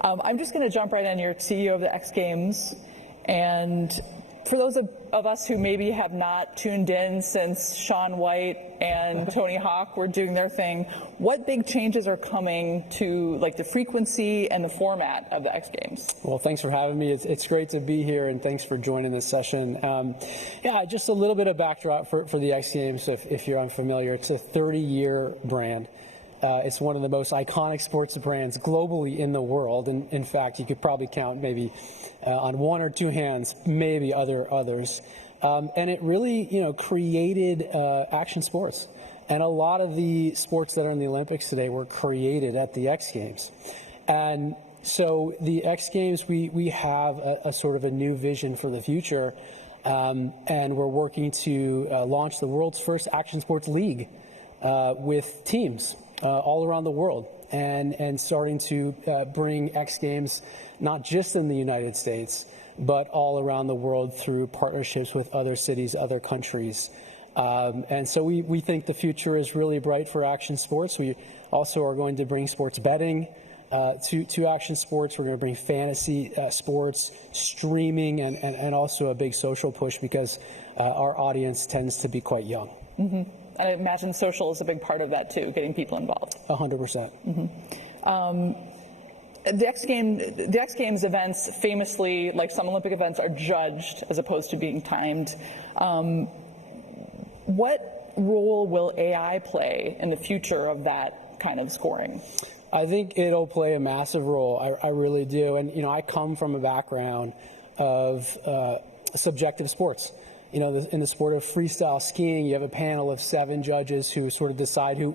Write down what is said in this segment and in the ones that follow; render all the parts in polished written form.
I'm just going to jump right in. You're CEO of the X Games, and for those of us who maybe have not tuned in since Shaun White and Tony Hawk were doing their thing, what big changes are coming to like the frequency and the format of the X Games? Well, thanks for having me. It's great to be here, and thanks for joining this session. Yeah, just a little bit of backdrop for the X Games, if you're unfamiliar. It's a 30-year brand. It's one of the most iconic sports brands globally in the world, and in fact, you could probably count maybe on one or two hands, maybe others. And it really, created action sports. And a lot of the sports that are in the Olympics today were created at the X Games. And so the X Games, we have a sort of a new vision for the future, and we're working to launch the world's first action sports league with teams all around the world, and starting to bring X Games not just in the United States, but all around the world through partnerships with other cities, other countries. And so we think the future is really bright for action sports. We also are going to bring sports betting to action sports. We're going to bring fantasy sports, streaming, and also a big social push because our audience tends to be quite young. Mm-hmm. I imagine social is a big part of that too, getting people involved. 100%. Mm-hmm. The X Games events, famously, like some Olympic events, are judged as opposed to being timed. What role will AI play in the future of that kind of scoring? I think it'll play a massive role. I really do. And, I come from a background of subjective sports. In the sport of freestyle skiing, you have a panel of 7 judges who sort of decide who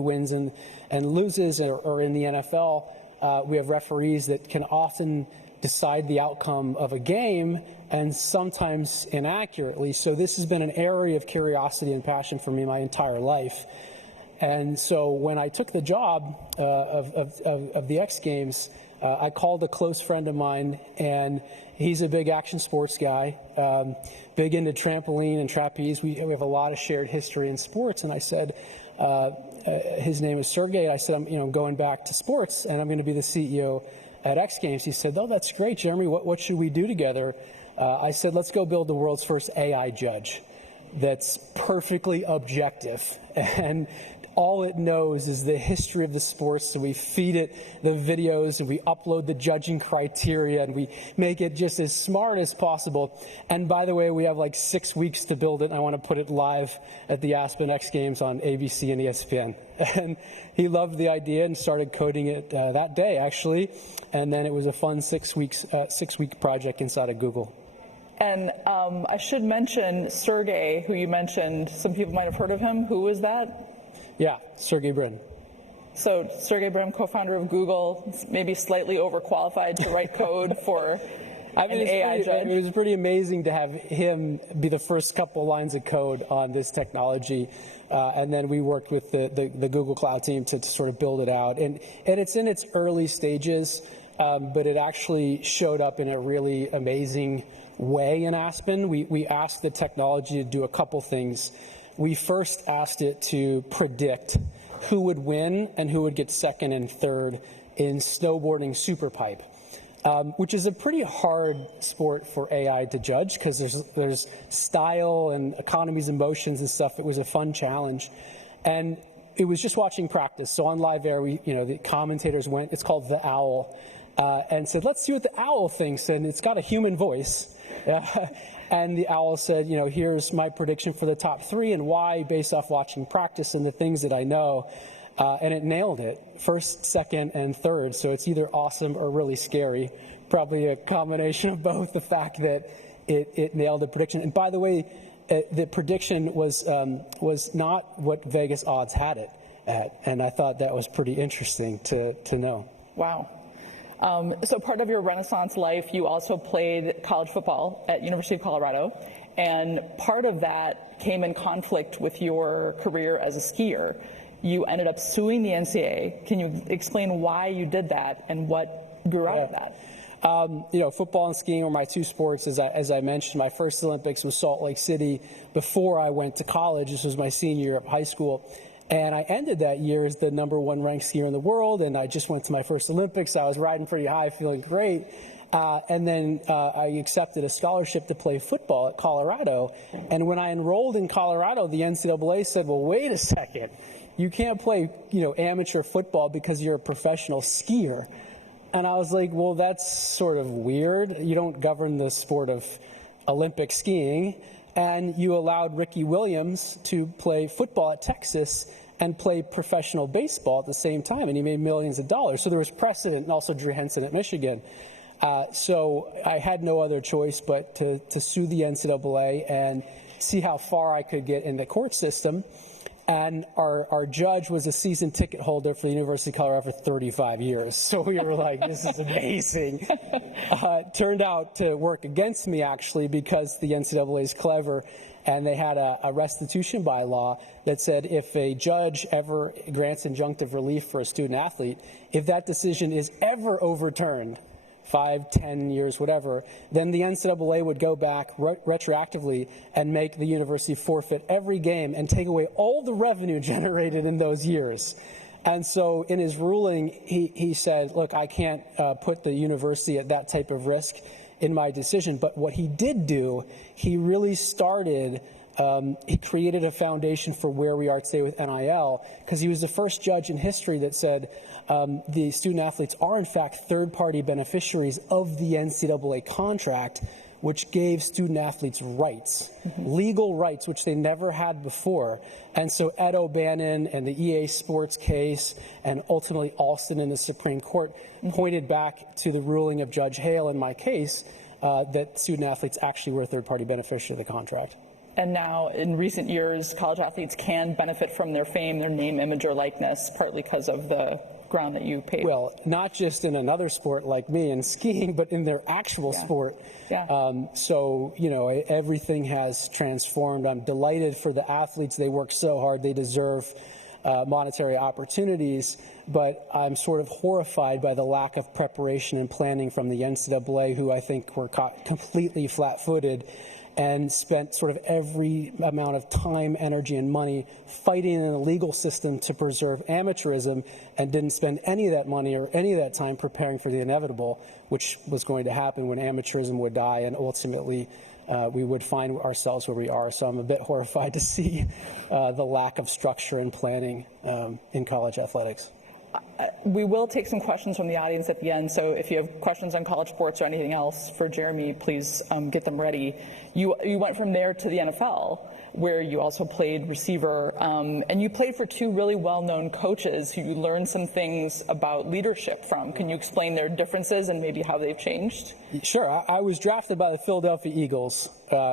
wins and loses, or in the NFL, we have referees that can often decide the outcome of a game, and sometimes inaccurately. So this has been an area of curiosity and passion for me my entire life. And so when I took the job of the X Games, I called a close friend of mine, and he's a big action sports guy, big into trampoline and trapeze. We have a lot of shared history in sports. And I said, his name is Sergey. I said, I'm going back to sports, and I'm going to be the CEO at X Games. He said, oh, that's great, Jeremy. What should we do together? I said, let's go build the world's first AI judge that's perfectly objective. And all it knows is the history of the sports, so we feed it the videos and we upload the judging criteria and we make it just as smart as possible. And by the way, we have like 6 weeks to build it. I want to put it live at the Aspen X Games on ABC and ESPN. And he loved the idea and started coding it that day, actually. And then it was a fun 6 week project inside of Google. And I should mention Sergey, who you mentioned. Some people might have heard of him. Who is that? Yeah, Sergey Brin. So Sergey Brin, co-founder of Google, maybe slightly overqualified to write code for an AI judge. It was pretty amazing to have him be the first couple lines of code on this technology. And then we worked with the Google Cloud team to sort of build it out. And it's in its early stages, but it actually showed up in a really amazing way in Aspen. We asked the technology to do a couple things. We first asked it to predict who would win and who would get second and third in snowboarding superpipe, which is a pretty hard sport for AI to judge because there's style and economies of motions and stuff. It was a fun challenge. And it was just watching practice. So on live air, the commentators went, it's called The Owl, and said, let's see what the owl thinks. And it's got a human voice. And the owl said, here's my prediction for the top 3 and why based off watching practice and the things that I know. And it nailed it, first, second, and third. So it's either awesome or really scary. Probably a combination of both, the fact that it nailed the prediction. And by the way, the prediction was not what Vegas odds had it at. And I thought that was pretty interesting to know. Wow. So part of your Renaissance life, you also played college football at University of Colorado, and part of that came in conflict with your career as a skier. You ended up suing the NCAA. Can you explain why you did that and what grew out of that? Football and skiing were my 2 sports. As I mentioned, my first Olympics was Salt Lake City before I went to college. This was my senior year of high school. And I ended that year as the #1 ranked skier in the world, and I just went to my first Olympics. I was riding pretty high, feeling great. And then I accepted a scholarship to play football at Colorado. And when I enrolled in Colorado, the NCAA said, well, wait a second. You can't play, amateur football because you're a professional skier. And I was like, well, that's sort of weird. You don't govern the sport of Olympic skiing. And you allowed Ricky Williams to play football at Texas and play professional baseball at the same time, and he made millions of dollars. So there was precedent, and also Drew Henson at Michigan. So I had no other choice but to sue the NCAA and see how far I could get in the court system. And our judge was a season ticket holder for the University of Colorado for 35 years. So we were like, this is amazing. It turned out to work against me, actually, because the NCAA is clever. And they had a restitution bylaw that said if a judge ever grants injunctive relief for a student athlete, if that decision is ever overturned, 5, 10 years, whatever, then the NCAA would go back retroactively and make the university forfeit every game and take away all the revenue generated in those years. And so in his ruling, he said, look, I can't put the university at that type of risk in my decision. But what he did do, he really started, he created a foundation for where we are today with NIL, because he was the first judge in history that said the student athletes are in fact third-party beneficiaries of the NCAA contract, which gave student athletes rights, legal rights, which they never had before. And so Ed O'Bannon and the EA Sports case, and ultimately Alston in the Supreme Court, pointed back to the ruling of Judge Hale in my case that student athletes actually were a third-party beneficiary of the contract. And now, in recent years, college athletes can benefit from their fame, their name, image, or likeness, partly because of the ground that you paved. Well, not just in another sport like me in skiing, but in their actual sport. Yeah. So, everything has transformed. I'm delighted for the athletes. They work so hard. They deserve monetary opportunities, but I'm sort of horrified by the lack of preparation and planning from the NCAA, who I think were caught completely flat-footed and spent sort of every amount of time, energy, and money fighting in the legal system to preserve amateurism, and didn't spend any of that money or any of that time preparing for the inevitable, which was going to happen when amateurism would die and ultimately we would find ourselves where we are. So I'm a bit horrified to see the lack of structure and planning in college athletics. We will take some questions from the audience at the end, so if you have questions on college sports or anything else for Jeremy, please get them ready. You went from there to the NFL, where you also played receiver, and you played for two really well-known coaches who you learned some things about leadership from. Can you explain their differences and maybe how they've changed? Sure. I was drafted by the Philadelphia Eagles,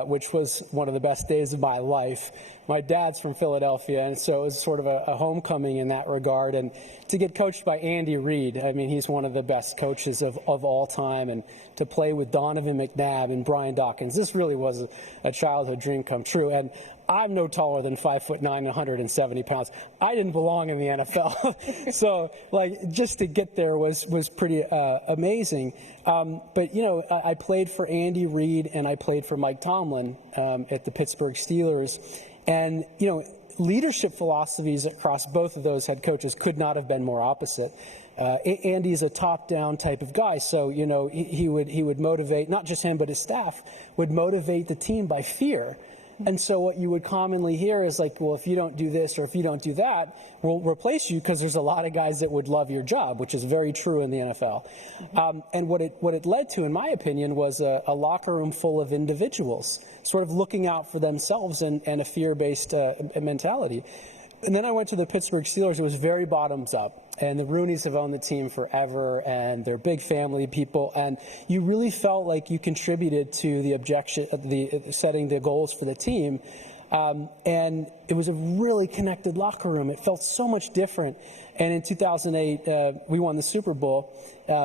which was one of the best days of my life. My dad's from Philadelphia, and so it was sort of a homecoming in that regard. And to get coached by Andy Reid, I mean, he's one of the best coaches of all time, and to play with Donovan McNabb and Brian Dawkins, this really was a childhood dream come true. And I'm no taller than 5'9" and 170 pounds. I didn't belong in the NFL. So, just to get there was pretty amazing. But, I played for Andy Reid and I played for Mike Tomlin at the Pittsburgh Steelers. And, leadership philosophies across both of those head coaches could not have been more opposite. Andy's a top-down type of guy, so, he would motivate, not just him, but his staff would motivate the team by fear. And so what you would commonly hear is like, well, if you don't do this or if you don't do that, we'll replace you, because there's a lot of guys that would love your job, which is very true in the NFL. And what it led to, in my opinion, was a locker room full of individuals sort of looking out for themselves and a fear-based mentality. And then I went to the Pittsburgh Steelers. It was very bottoms up. And the Rooneys have owned the team forever, and they're big family people. And you really felt like you contributed to the setting the goals for the team. And it was a really connected locker room. It felt so much different. And in 2008, we won the Super Bowl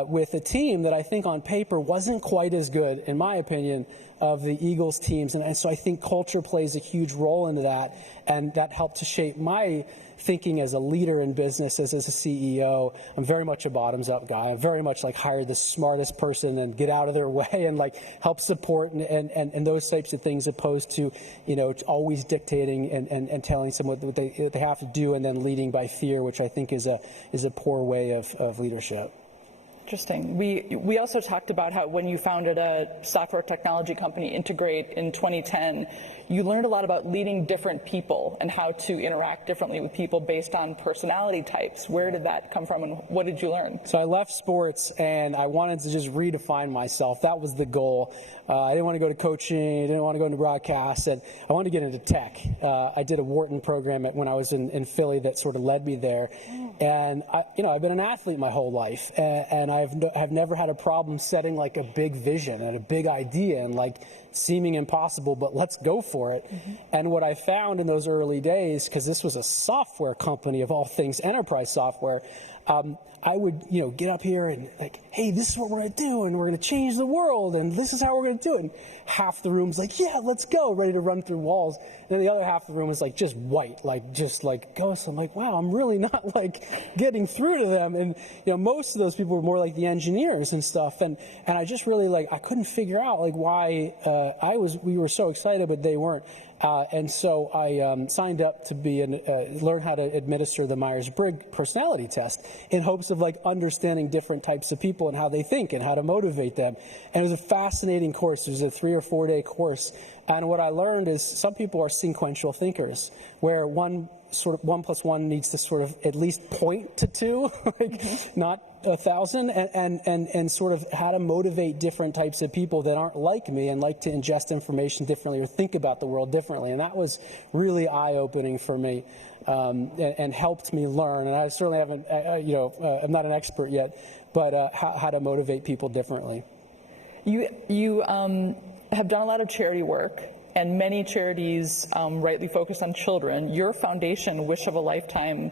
with a team that I think on paper wasn't quite as good, in my opinion, of the Eagles teams. And so I think culture plays a huge role into that. And that helped to shape my thinking as a leader in business, as a CEO. I'm very much a bottoms-up guy. I'm very much hire the smartest person and get out of their way and help support and those types of things, opposed to always dictating and and telling someone what they have to do, and then leading by fear, which I think is a poor way of leadership. Interesting. We also talked about how when you founded a software technology company, Integrate, in 2010, you learned a lot about leading different people and how to interact differently with people based on personality types. Where did that come from, and what did you learn? So I left sports, and I wanted to just redefine myself. That was the goal. I didn't want to go to coaching. I didn't want to go into broadcast, and I wanted to get into tech. I did a Wharton program when I was in Philly that sort of led me there. And I've been an athlete my whole life, and I've never had a problem setting like a big vision and a big idea and like seeming impossible, but let's go for it. Mm-hmm. And what I found in those early days, because this was a software company of all things, enterprise software, I would, get up here and like, hey, this is what we're going to do, and we're going to change the world, and this is how we're going to do it. And half the room's like, yeah, let's go, ready to run through walls. And then the other half of the room is like just white, just ghosts. I'm like, wow, I'm really not like getting through to them. And most of those people were more like the engineers and stuff. And I just really I couldn't figure out like why we were so excited, but they weren't. And so I signed up to learn how to administer the Myers-Briggs personality test in hopes of like understanding different types of people and how they think and how to motivate them. And it was a fascinating course. It was a 3 or 4 day course. And what I learned is some people are sequential thinkers, where 1 + 1 needs to sort of at least point to 2, not 1,000, and sort of how to motivate different types of people that aren't like me and like to ingest information differently or think about the world differently. And that was really eye-opening for me, and helped me learn. And I certainly haven't, I'm not an expert yet, but how to motivate people differently. You have done a lot of charity work, and many charities rightly focus on children. Your foundation, Wish of a Lifetime,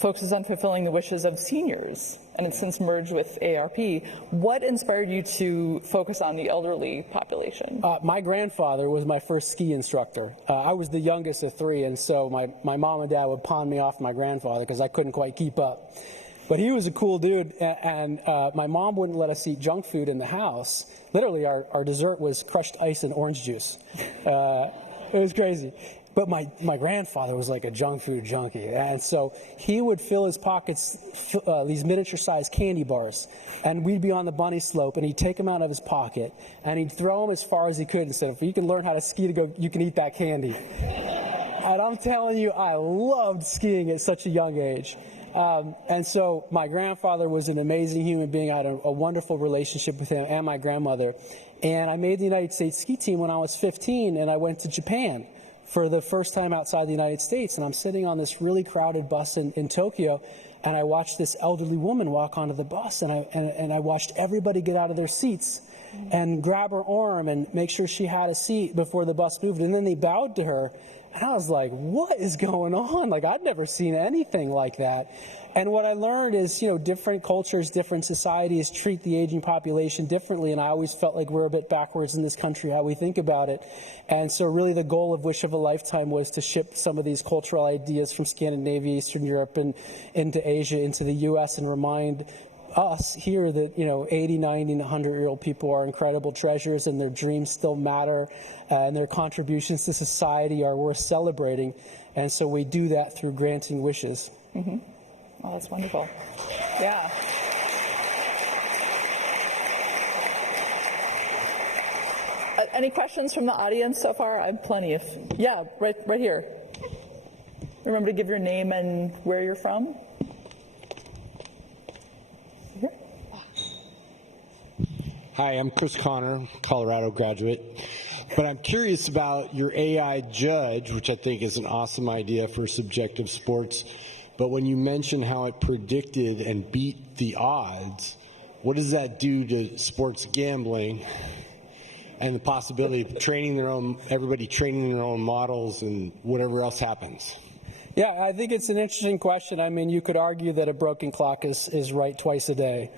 focuses on fulfilling the wishes of seniors, and it's since merged with ARP. What inspired you to focus on the elderly population? My grandfather was my first ski instructor. I was the youngest of 3, and so my mom and dad would pawn me off to my grandfather because I couldn't quite keep up. But he was a cool dude, and my mom wouldn't let us eat junk food in the house. Literally, our dessert was crushed ice and orange juice. It was crazy. But my grandfather was like a junk food junkie, and so he would fill his pockets, these miniature-sized candy bars, and we'd be on the bunny slope, and he'd take them out of his pocket, and he'd throw them as far as he could and say, if you can learn how to ski, you can eat that candy. And I'm telling you, I loved skiing at such a young age. And so my grandfather was an amazing human being. I had a wonderful relationship with him and my grandmother. And I made the United States ski team when I was 15, and I went to Japan for the first time outside the United States. And I'm sitting on this really crowded bus in Tokyo, and I watched this elderly woman walk onto the bus, and I watched everybody get out of their seats and grab her arm and make sure she had a seat before the bus moved. And then they bowed to her. And I was like, what is going on? Like, I'd never seen anything like that. And what I learned is, different cultures, different societies treat the aging population differently. And I always felt like we're a bit backwards in this country, how we think about it. And so really the goal of Wish of a Lifetime was to ship some of these cultural ideas from Scandinavia, Eastern Europe, and into Asia, into the U.S., and remind us here that 80, 90, and 100-year-old people are incredible treasures, and their dreams still matter, and their contributions to society are worth celebrating. And so we do that through granting wishes. Mm-hmm. Oh, that's wonderful. Yeah. Any questions from the audience so far? I have plenty. Right here. Remember to give your name and where you're from. Hi, I'm Chris Connor, Colorado graduate. But I'm curious about your AI judge, which I think is an awesome idea for subjective sports. But when you mention how it predicted and beat the odds, what does that do to sports gambling and the possibility of everybody training their own models and whatever else happens? Yeah, I think it's an interesting question. I mean, you could argue that a broken clock is right twice a day.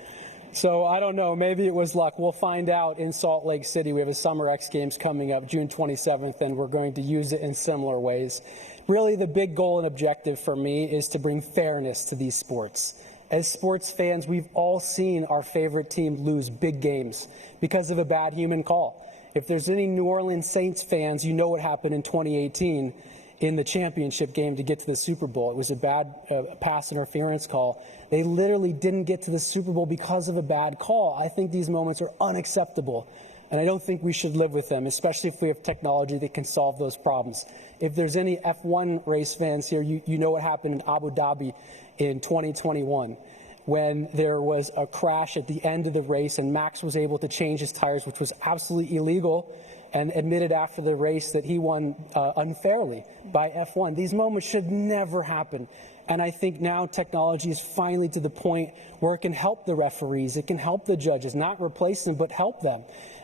So I don't know, maybe it was luck. We'll find out in Salt Lake City. We have a Summer X Games coming up June 27th, and we're going to use it in similar ways. Really, the big goal and objective for me is to bring fairness to these sports. As sports fans, we've all seen our favorite team lose big games because of a bad human call. If there's any New Orleans Saints fans, you know what happened in 2018. in the championship game to get to the Super Bowl. It was a bad pass interference call. They literally didn't get to the Super Bowl because of a bad call. I think these moments are unacceptable, and I don't think we should live with them, especially if we have technology that can solve those problems. If there's any F1 race fans here, you know what happened in Abu Dhabi in 2021 when there was a crash at the end of the race and Max was able to change his tires, which was absolutely illegal, and admitted after the race that he won unfairly by F1. These moments should never happen. And I think now technology is finally to the point where it can help the referees, it can help the judges, not replace them, but help them.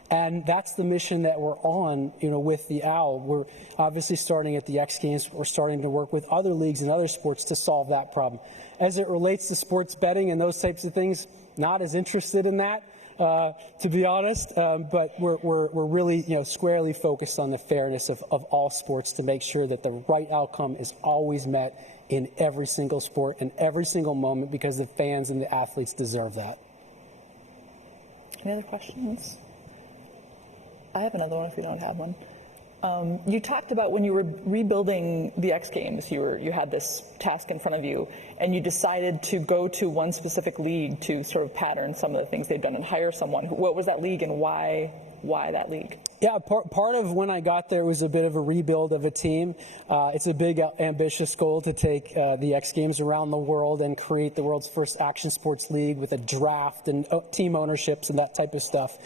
And that's the mission that we're on, with the OWL. We're obviously starting at the X Games. We're starting to work with other leagues and other sports to solve that problem. As it relates to sports betting and those types of things, not as interested in that, to be honest. But we're really, squarely focused on the fairness of all sports to make sure that the right outcome is always met in every single sport and every single moment, because the fans and the athletes deserve that. Any other questions? I have another one if we don't have one. You talked about when you were rebuilding the X Games, you had this task in front of you, and you decided to go to one specific league to sort of pattern some of the things they've done and hire someone. What was that league, and why that league? Yeah, part of when I got there was a bit of a rebuild of a team. It's a big, ambitious goal to take the X Games around the world and create the world's first action sports league with a draft and team ownerships and that type of stuff.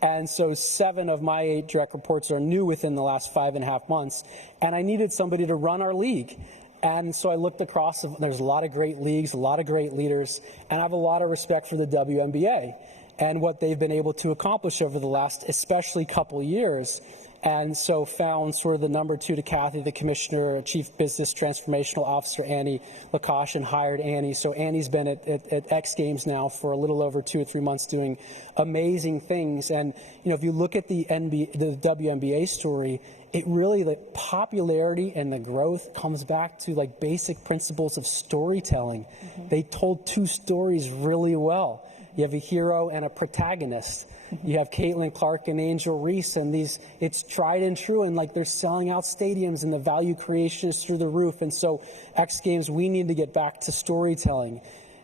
And so 7 of my 8 direct reports are new within the last 5.5 months. And I needed somebody to run our league. And so I looked across, there's a lot of great leagues, a lot of great leaders, and I have a lot of respect for the WNBA and what they've been able to accomplish over the last, especially couple years. And so found sort of the number 2 to Kathy, the commissioner, chief business transformational officer, Annie Lakosh, and hired Annie. So Annie's been at X Games now for a little over 2 or 3 months doing amazing things. And, if you look at the WNBA story, it really, the popularity and the growth comes back to like basic principles of storytelling. Mm-hmm. They told 2 stories really well. You have a hero and a protagonist. You have Caitlin Clark and Angel Reese, and it's tried and true, and like they're selling out stadiums, and the value creation is through the roof. And so X Games, we need to get back to storytelling.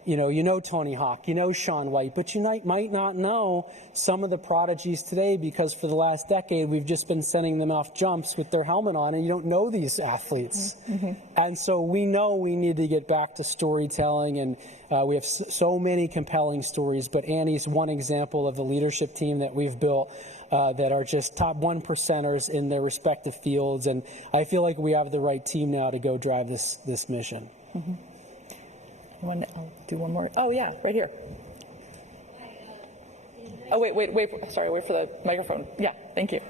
You know Tony Hawk, Shaun White, but you might not know some of the prodigies today, because for the last decade we've just been sending them off jumps with their helmet on, and you don't know these athletes. Mm-hmm. And so we know we need to get back to storytelling, and we have so many compelling stories, but Annie's one example of the leadership team that we've built that are just top 1%ers in their respective fields, and I feel like we have the right team now to go drive this mission. Mm-hmm. I'll do one more. Oh, yeah, right here. Oh, wait. Sorry, wait for the microphone. Yeah, thank you.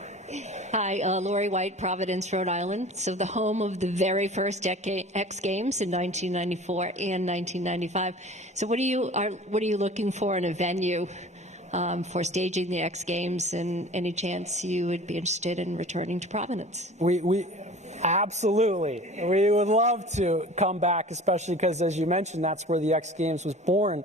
Hi, Lori White, Providence, Rhode Island. So the home of the very first X Games in 1994 and 1995. So what are you looking for in a venue for staging the X Games, and any chance you would be interested in returning to Providence? We absolutely. We would love to come back, especially because, as you mentioned, that's where the X Games was born.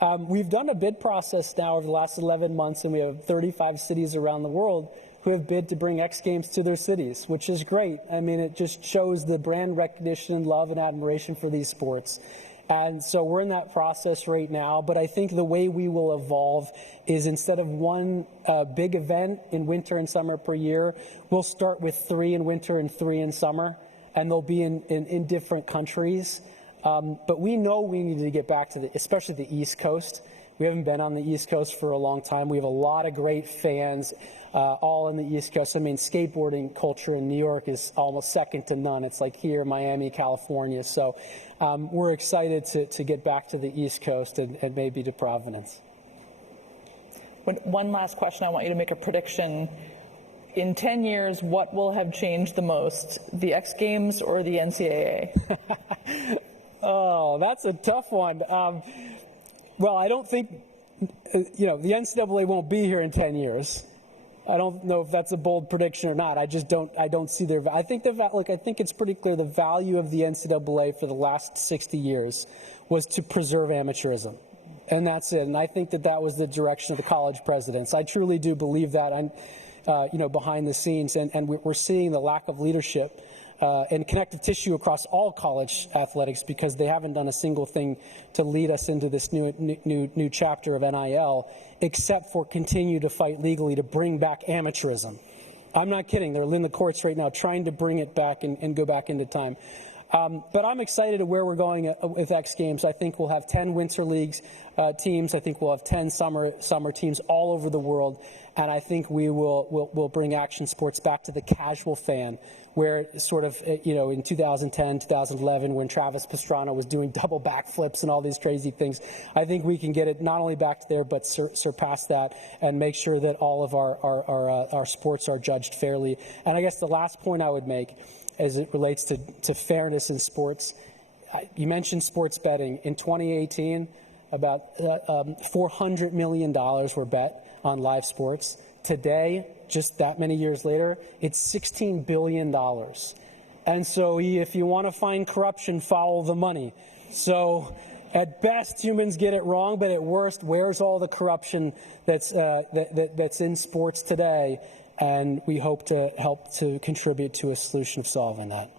We've done a bid process now over the last 11 months, and we have 35 cities around the world who have bid to bring X Games to their cities, which is great. I mean, it just shows the brand recognition, love, and admiration for these sports. And so we're in that process right now, but I think the way we will evolve is, instead of one big event in winter and summer per year, we'll start with 3 in winter and 3 in summer, and they'll be in different countries. But we know we need to get back to especially the East Coast. We haven't been on the East Coast for a long time. We have a lot of great fans all on the East Coast. I mean, skateboarding culture in New York is almost second to none. It's like here, Miami, California. So we're excited to get back to the East Coast and maybe to Providence. One last question. I want you to make a prediction. In 10 years, what will have changed the most, the X Games or the NCAA? Oh, that's a tough one. Well, I don't think, the NCAA won't be here in 10 years. I don't know if that's a bold prediction or not. I don't see I think I think it's pretty clear the value of the NCAA for the last 60 years was to preserve amateurism. And that's it. And I think that was the direction of the college presidents. I truly do believe that. I'm, behind the scenes, and we're seeing the lack of leadership and connective tissue across all college athletics, because they haven't done a single thing to lead us into this new chapter of NIL, except for continue to fight legally to bring back amateurism. I'm not kidding. They're in the courts right now trying to bring it back and go back into time. But I'm excited at where we're going with X Games. I think we'll have 10 Winter Leagues teams. I think we'll have 10 summer teams all over the world. And I think we'll bring action sports back to the casual fan, where sort of, in 2010, 2011, when Travis Pastrana was doing double backflips and all these crazy things, I think we can get it not only back to there, but surpass that and make sure that all of our sports are judged fairly. And I guess the last point I would make, as it relates to fairness in sports, you mentioned sports betting. In 2018, about $400 million were bet on live sports. Today, just that many years later, it's $16 billion. And so if you want to find corruption, follow the money. So at best, humans get it wrong, but at worst, where's all the corruption that's in sports today? And we hope to help to contribute to a solution of solving that.